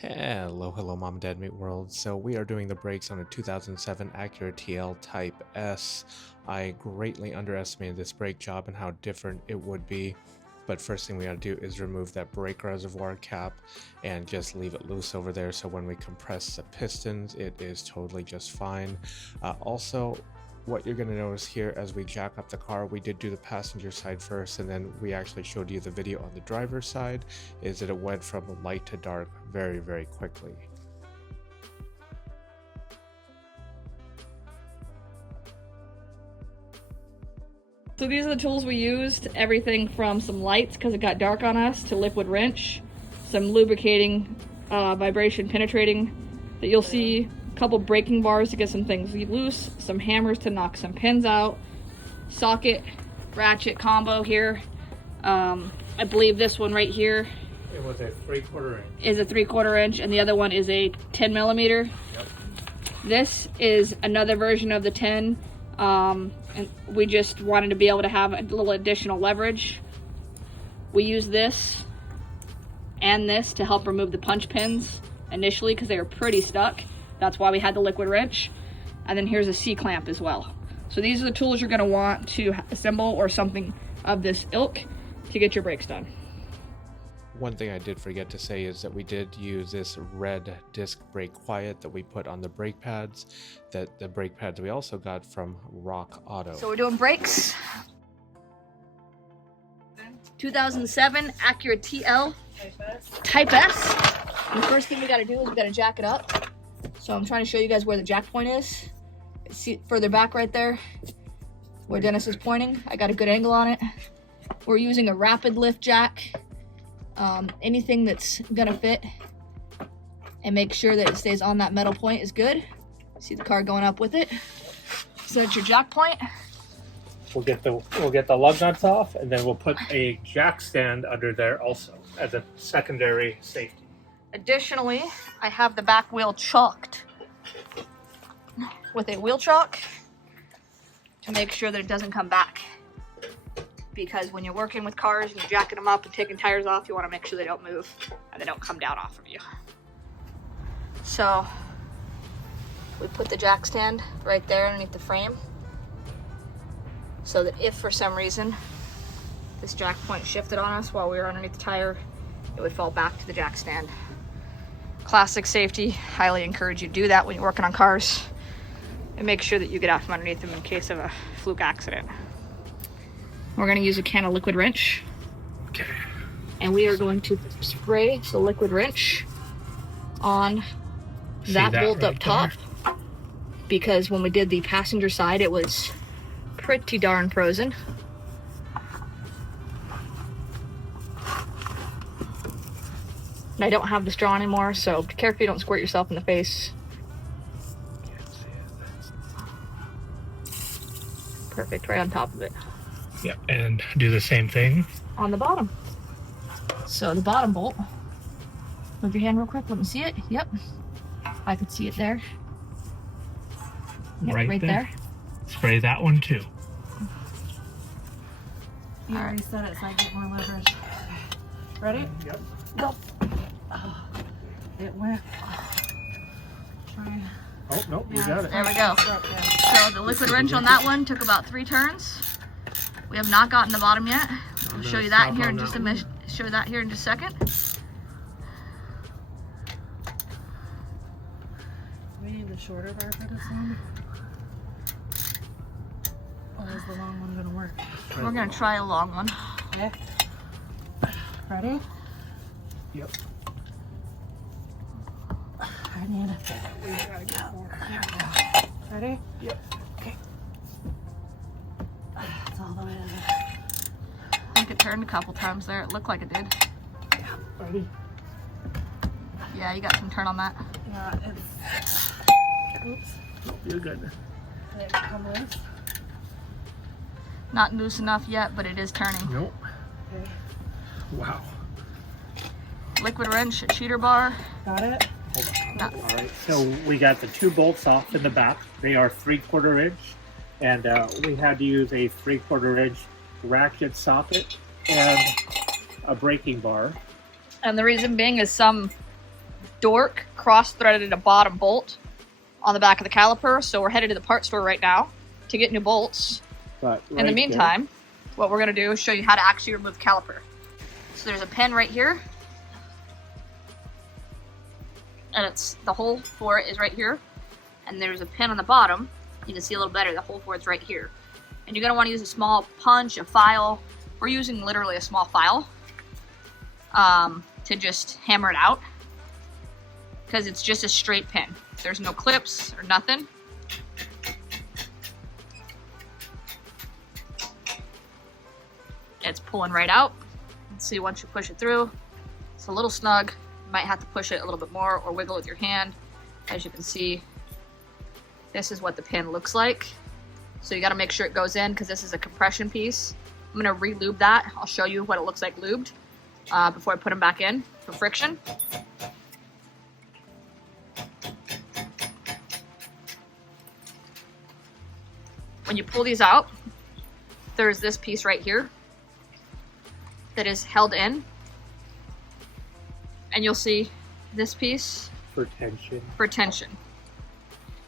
Hello, Mom and Dad Meet World. So we are doing the brakes on a 2007 Acura TL Type S. I greatly underestimated this brake job and how different it would be. But first thing we gotta do is remove that brake reservoir cap and just leave it loose over there, so when we compress the pistons, it is totally just fine. Also, what you're going to notice here as we jack up the car, we did do the passenger side first, and then we actually showed you the video on the driver's side, is that it went from light to dark very quickly. So these are the tools we used, everything from some lights because it got dark on us to liquid wrench, some lubricating, vibration penetrating that you'll see, a couple braking bars to get some things loose, some hammers to knock some pins out, socket, ratchet combo here. I believe this one right here It was a 3/4 inch. Is a 3/4 inch and the other one is a 10 millimeter. Yep. This is another version of the 10. And we just wanted to be able to have a little additional leverage. We use this and this to help remove the punch pins initially because they were pretty stuck. That's why we had the liquid wrench. And then here's a C-clamp as well. So these are the tools you're going to want to assemble or something of this ilk to get your brakes done. One thing I did forget to say is that we did use this red disc brake quiet that we put on the brake pads, that the brake pads we also got from Rock Auto. So we're doing brakes. 2007 Acura TL Type S. And the first thing we got to do is we got to jack it up. So I'm trying to show you guys where the jack point is. See further back right there where Dennis is pointing. I got a good angle on it. We're using a rapid lift jack. Anything that's gonna fit and make sure that it stays on that metal point is good. See the car going up with it. So that's your jack point. We'll get the lug nuts off, and then we'll put a jack stand under there also as a secondary safety. Additionally, I have the back wheel chalked with a wheel chalk to make sure that it doesn't come back. Because when you're working with cars and you're jacking them up and taking tires off, you want to make sure they don't move and they don't come down off of you. So we put the jack stand right there underneath the frame so that if for some reason this jack point shifted on us while we were underneath the tire, it would fall back to the jack stand. Classic safety. Highly encourage you to do that when you're working on cars and make sure that you get out from underneath them in case of a fluke accident. We're going to use a can of liquid wrench. Okay. And we are going to spray the liquid wrench on that bolt up top. Because when we did the passenger side, it was pretty darn frozen. And I don't have the straw anymore, so be careful you don't squirt yourself in the face. Can't see it. Perfect, right on top of it. Yep, and do the same thing. On the bottom. So the bottom bolt. Move your hand real quick, let me see it. Yep. I could see it there. Yep, right there. Spray that one too. You already said it, so I get more leverage. Ready? Yep. Go. It went. Try. Oh, nope, you Yeah. got it. There we go. Yeah. So the liquid wrench on that one took about 3 turns. We have not gotten the bottom yet. I'll show you that here in just a minute. Show that here in just a second. We need the shorter bar for this one. Or is the long one gonna work? We're gonna try a long one. Okay. Ready? Yep. I need it. We gotta get more. There we go. Ready? Yep. Okay. It's all the way to I think it turned a couple times there. It looked like it did. Ready? Yeah, you got some turn on that. the. Yeah, it's. Oops. Nope, you're good. Did it come loose? Not loose enough yet, but it is turning. Nope. Okay. Wow. Liquid wrench, a cheater bar. Got it? Hold on. No. All right. So we got the 2 bolts off in the back. They are 3/4 inch, and we had to use a 3/4 inch ratchet socket and a braking bar. And the reason being is some dork cross-threaded a bottom bolt on the back of the caliper, so we're headed to the part store right now to get new bolts. But In the meantime, what we're going to do is show you how to actually remove the caliper. So there's a pin right here, and it's the hole for it is right here, and there's a pin on the bottom. You can see a little better, the hole for it's right here. And you're going to want to use a small punch, a file. We're using literally a small file to just hammer it out, because it's just a straight pin. There's no clips or nothing. It's pulling right out. Let's see, once you push it through, it's a little snug. You might have to push it a little bit more or wiggle with your hand. As you can see, this is what the pin looks like. So you got to make sure it goes in, because this is a compression piece. I'm going to re-lube that. I'll show you what it looks like lubed before I put them back in for friction. When you pull these out, there's this piece right here that is held in, and you'll see this piece for tension.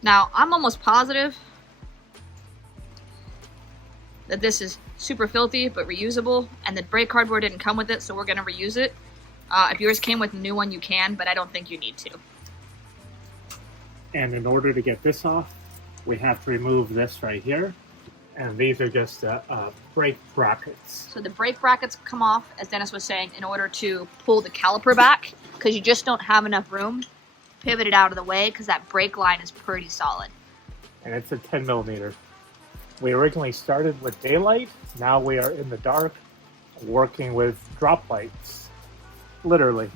Now, I'm almost positive that this is super filthy but reusable, and the brake cardboard didn't come with it, so we're going to reuse it. If yours came with a new one, you can, but I don't think you need to. And in order to get this off, we have to remove this right here. And these are just brake brackets. So the brake brackets come off, as Dennis was saying, in order to pull the caliper back, because you just don't have enough room to pivot it out of the way, because that brake line is pretty solid. And it's a 10 millimeter. We originally started with daylight. Now we are in the dark, working with drop lights. Literally.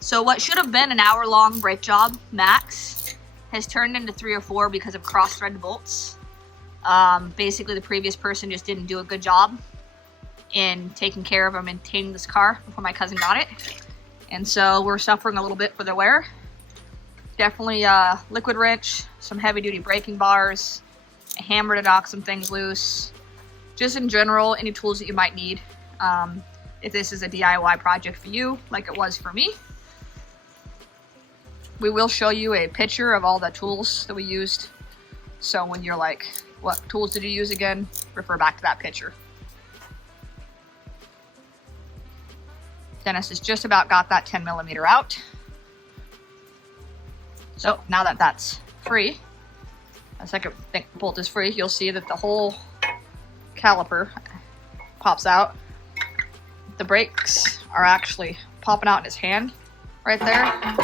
So what should have been an hour-long brake job, max, has turned into 3 or 4 because of cross-threaded bolts. Basically, the previous person just didn't do a good job in taking care of or maintaining this car before my cousin got it. And so we're suffering a little bit for the wear. Definitely a liquid wrench, some heavy-duty braking bars, a hammer to knock some things loose. Just in general, any tools that you might need. If this is a DIY project for you, like it was for me. We will show you a picture of all the tools that we used. So when you're like, what tools did you use again? Refer back to that picture. Dennis has just about got that 10 millimeter out. So now that that's free, the second bolt is free, you'll see that the whole caliper pops out. The brakes are actually popping out in his hand right there.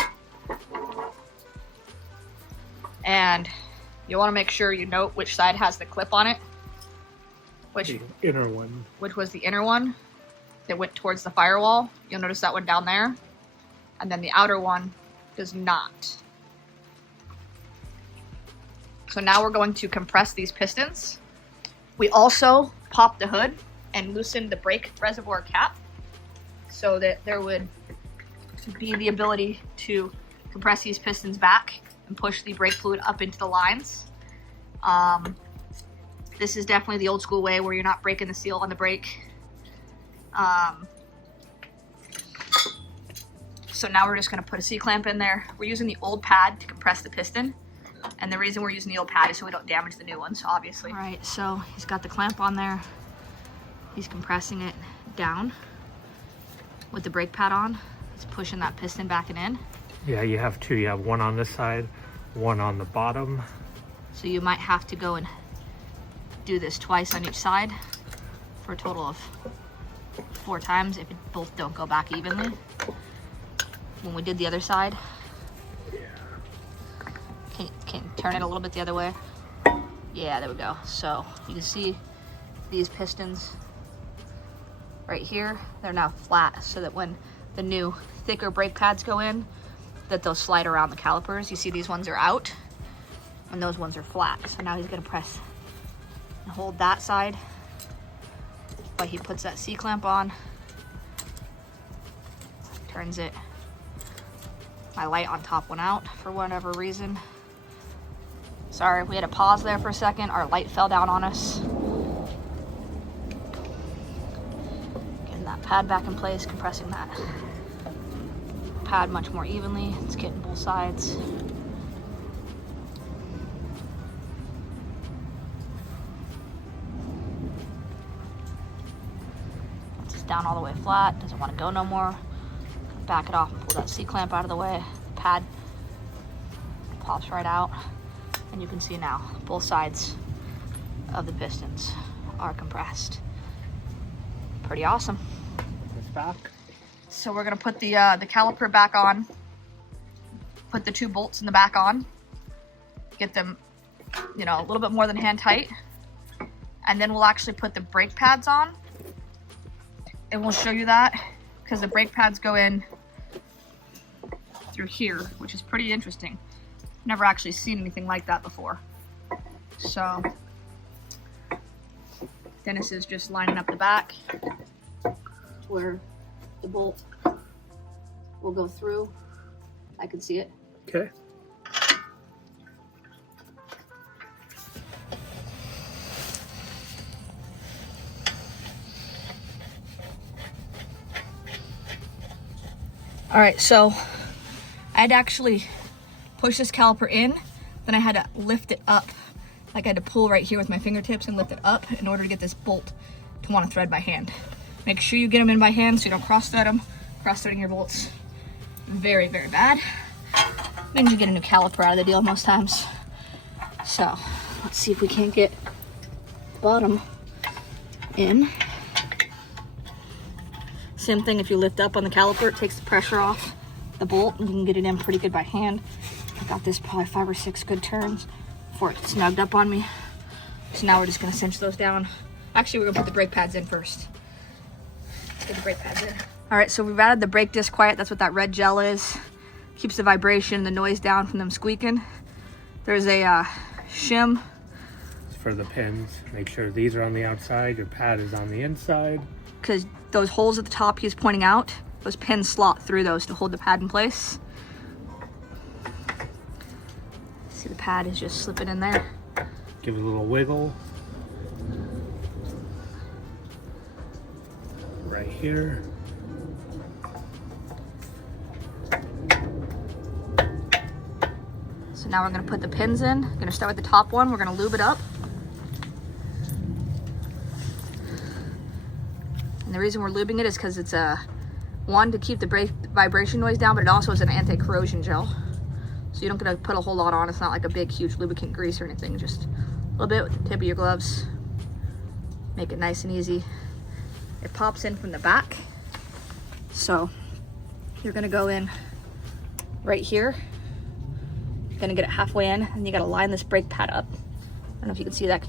And you want to make sure you note which side has the clip on it. The inner one. Which was the inner one that went towards the firewall. You'll notice that one down there. And then the outer one does not. So now we're going to compress these pistons. We also popped the hood and loosened the brake reservoir cap so that there would be the ability to compress these pistons back and push the brake fluid up into the lines. This is definitely the old school way where you're not breaking the seal on the brake. So now we're just going to put a C-clamp in there. We're using the old pad to compress the piston. And the reason we're using the old pad is so we don't damage the new ones, obviously. All right, so he's got the clamp on there. He's compressing it down with the brake pad on. It's pushing that piston back and in. Yeah, you have two. You have one on this side, one on the bottom. So you might have to go and do this twice on each side for a total of 4 times if it both don't go back evenly. When we did the other side, can you turn it a little bit the other way? Yeah, there we go. So you can see these pistons right here, they're now flat so that when the new thicker brake pads go in, that they'll slide around the calipers. You see these ones are out and those ones are flat. So now he's gonna press and hold that side while he puts that C-clamp on, turns it. My light on top went out for whatever reason. Sorry, we had to pause there for a second. Our light fell down on us. Getting that pad back in place, compressing that pad much more evenly. It's getting both sides. Once it's down all the way flat, doesn't want to go no more. Back it off and pull that C-clamp out of the way. The pad pops right out. And you can see now, both sides of the pistons are compressed. Pretty awesome. It's back. So we're gonna put the caliper back on, put the 2 bolts in the back on, get them, you know, a little bit more than hand tight, and then we'll actually put the brake pads on, and we'll show you that because the brake pads go in through here, which is pretty interesting. Never actually seen anything like that before. So Dennis is just lining up the back where the bolt will go through. I can see it. Okay. All right, so I'd actually push this caliper in, then I had to lift it up. Like I had to pull right here with my fingertips and lift it up in order to get this bolt to want to thread by hand. Make sure you get them in by hand so you don't cross-thread them. Cross-threading your bolts, very, very bad. Means you get a new caliper out of the deal most times. So let's see if we can't get the bottom in. Same thing, if you lift up on the caliper, it takes the pressure off the bolt and you can get it in pretty good by hand. I got this probably 5 or 6 good turns before it snugged up on me. So now we're just gonna cinch those down. Actually, we're gonna put the brake pads in first. Let's get the brake pads in. All right, so we've added the brake disc quiet. That's what that red gel is. Keeps the vibration, the noise down from them squeaking. There's a shim. For the pins, make sure these are on the outside, your pad is on the inside. Because those holes at the top he's pointing out, those pins slot through those to hold the pad in place. See, the pad is just slipping in there. Give it a little wiggle. Right here. So now we're gonna put the pins in. We're gonna start with the top one. We're gonna lube it up. And the reason we're lubing it is because it's one, to keep the brake vibration noise down, but it also is an anti-corrosion gel. So you don't gotta put a whole lot on. It's not like a big, huge lubricant grease or anything. Just a little bit with the tip of your gloves. Make it nice and easy. It pops in from the back. So you're gonna go in right here. You're gonna get it halfway in, and you gotta line this brake pad up. I don't know if you can see that,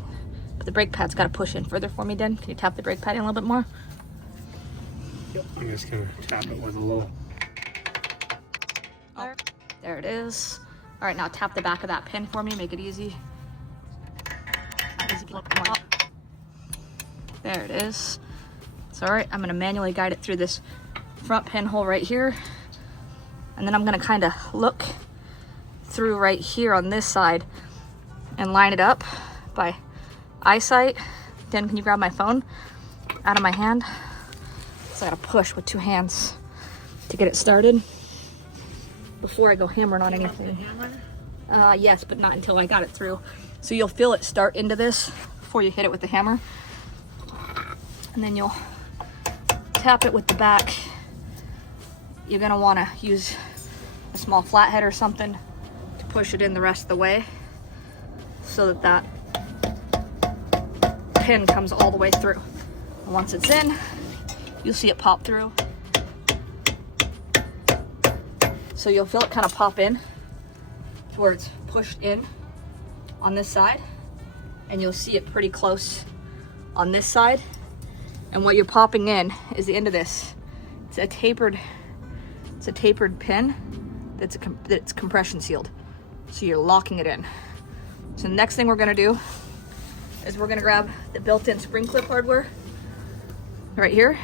but the brake pad's gotta push in further for me, Den. Can you tap the brake pad in a little bit more? Yep. I'm just gonna tap it with a little. Oh, there it is. All right, now tap the back of that pin for me. Make it easy. There it is. It's all right. I'm gonna manually guide it through this front pinhole right here. And then I'm gonna kind of look through right here on this side and line it up by eyesight. Dan, can you grab my phone out of my hand? So I gotta push with 2 hands to get it started before I go hammering on anything. Yes, but not until I got it through. So you'll feel it start into this before you hit it with the hammer. And then you'll tap it with the back. You're gonna wanna use a small flathead or something to push it in the rest of the way so that that pin comes all the way through. And once it's in, you'll see it pop through. So you'll feel it kind of pop in to where it's pushed in on this side, and you'll see it pretty close on this side. And what you're popping in is the end of this. It's a tapered pin that's compression sealed. So you're locking it in. So the next thing we're gonna do is we're gonna grab the built-in spring clip hardware right here.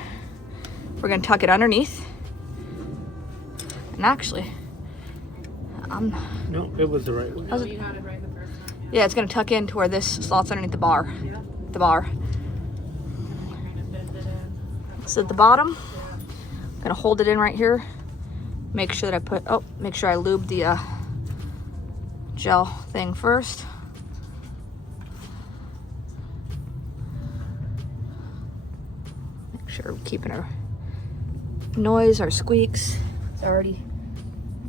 We're gonna tuck it underneath. And actually, No, it was the right way. You had it right the first time. yeah, it's gonna tuck in to where this slots underneath the bar. Yeah. The bar. Kind of bend it in. So at the bottom, I'm gonna hold it in right here make sure that I put, make sure I lube the gel thing first. Make sure we're keeping our noise, our squeaks. It's already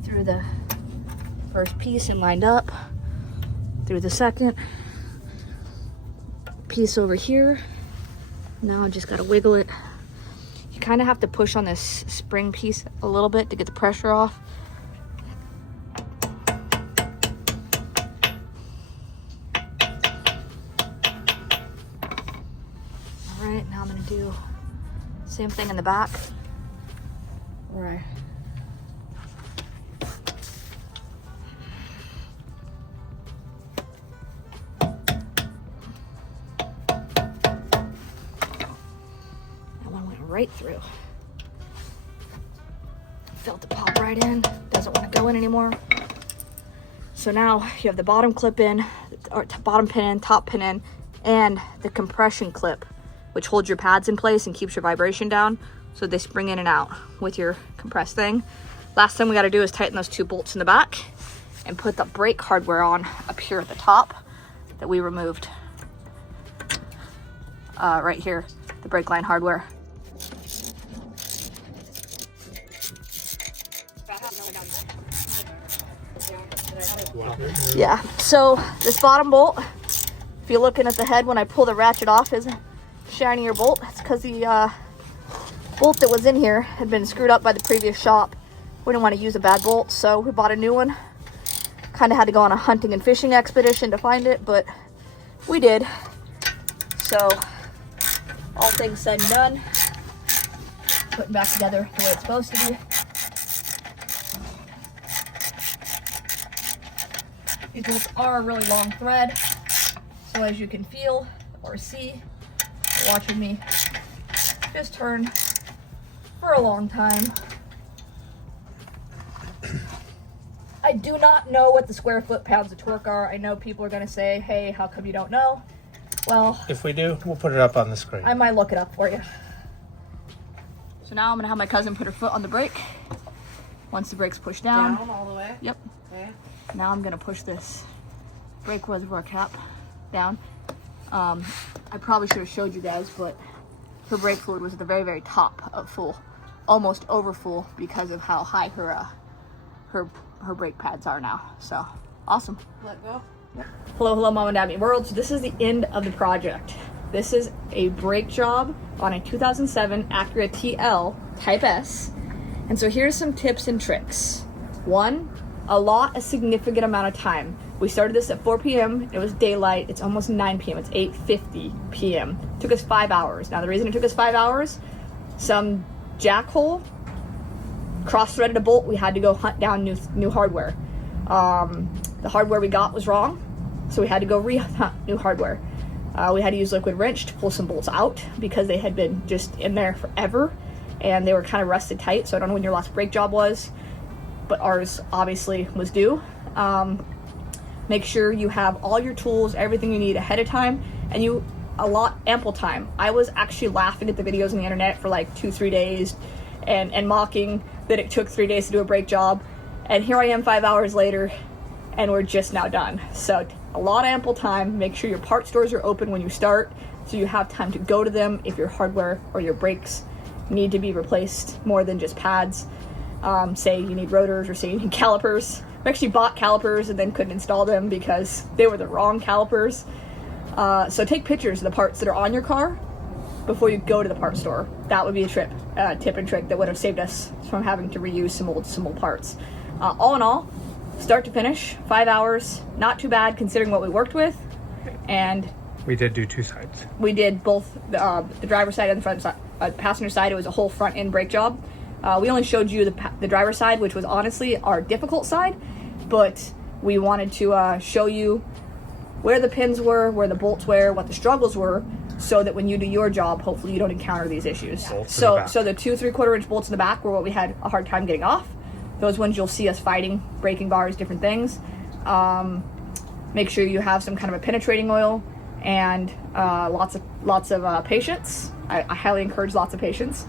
through the first piece and lined up. Through the second piece over here. Now I just gotta wiggle it. You kind of have to push on this spring piece a little bit to get the pressure off. All right, now I'm gonna do same thing in the back. All right. Right through. Felt it pop right in. Doesn't want to go in anymore. So now you have the bottom clip in, or bottom pin in, top pin in, and the compression clip, which holds your pads in place and keeps your vibration down, so they spring in and out with your compressed thing. Last thing we got to do is tighten those 2 bolts in the back and put the brake hardware on up here at the top that we removed. Right here, the brake line hardware. Yeah, so this bottom bolt, if you're looking at the head when I pull the ratchet off, is a shinier bolt. It's because the bolt that was in here had been screwed up by the previous shop. We didn't want to use a bad bolt, so we bought a new one. Kind of had to go on a hunting and fishing expedition to find it, but we did. So, all things said and done, putting back together the way it's supposed to be. These bolts are a really long thread, so as you can feel or see, watching me just turn for a long time. I do not know what the square foot pounds of torque are. I know people are going to say, hey, how come you don't know? Well, If we do, we'll put it up on the screen. I might look it up for you. So now I'm going to have my cousin put her foot on the brake. Once the brake's pushed down. Down all the way? Yep. Okay. Now I'm gonna push this brake reservoir cap down. I probably should have showed you guys, but her brake fluid was at the very, very top of full, almost over full, because of how high her brake pads are now. So awesome. Let go. Hello, Mom and Dad Meet World. So this is the end of the project. This is a brake job on a 2007 Acura TL Type S. And so here's some tips and tricks. One, a significant amount of time. We started this at 4 p.m. It was daylight. It's almost 9 p.m. It's 8:50 p.m. It took us 5 hours. Now the reason it took us 5 hours, some jack hole cross-threaded a bolt. We had to go hunt down new hardware. The hardware we got was wrong, so we had to go re-hunt new hardware. We had to use liquid wrench to pull some bolts out because they had been just in there forever and they were kind of rusted tight. So I don't know when your last brake job was, but ours obviously was due. Make sure you have all your tools, everything you need ahead of time, and you allot ample time. I was actually laughing at the videos on the internet for like 2-3 days and mocking that it took 3 days to do a brake job, and here I am 5 hours later and we're just now done. So a lot of ample time. Make sure your part stores are open when you start so you have time to go to them if your hardware or your brakes need to be replaced more than just pads. Say you need rotors or say you need calipers. We actually bought calipers and then couldn't install them because they were the wrong calipers. So take pictures of the parts that are on your car before you go to the part store. That would be a tip and trick that would have saved us from having to reuse some old parts. All in all, start to finish, 5 hours, not too bad considering what we worked with. And We did do 2 sides. we did both the driver's side and the front side. Passenger side, it was a whole front end brake job. We only showed you the driver's side, which was honestly our difficult side, but we wanted to show you where the pins were, where the bolts were, what the struggles were, so that when you do your job, hopefully you don't encounter these issues. So the 2 3/4 inch bolts in the back were what we had a hard time getting off. Those ones you'll see us fighting, braking bars, different things. Make sure you have some kind of a penetrating oil and lots of patience. I highly encourage lots of patience.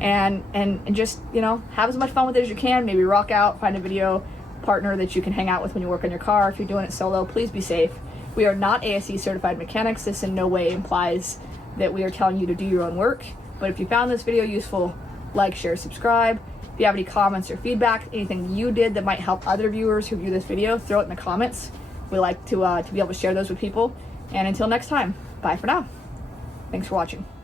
and just, you know, have as much fun with it as you can. Maybe rock out, find a video partner that you can hang out with when you work on your car. If you're doing it solo, please be safe. We are not ASE certified mechanics. This in no way implies that we are telling you to do your own work. But if you found this video useful, like, share, subscribe. If you have any comments or feedback, anything you did that might help other viewers who view this video, throw it in the comments. We like to be able to share those with people. And until next time, bye for now. Thanks for watching.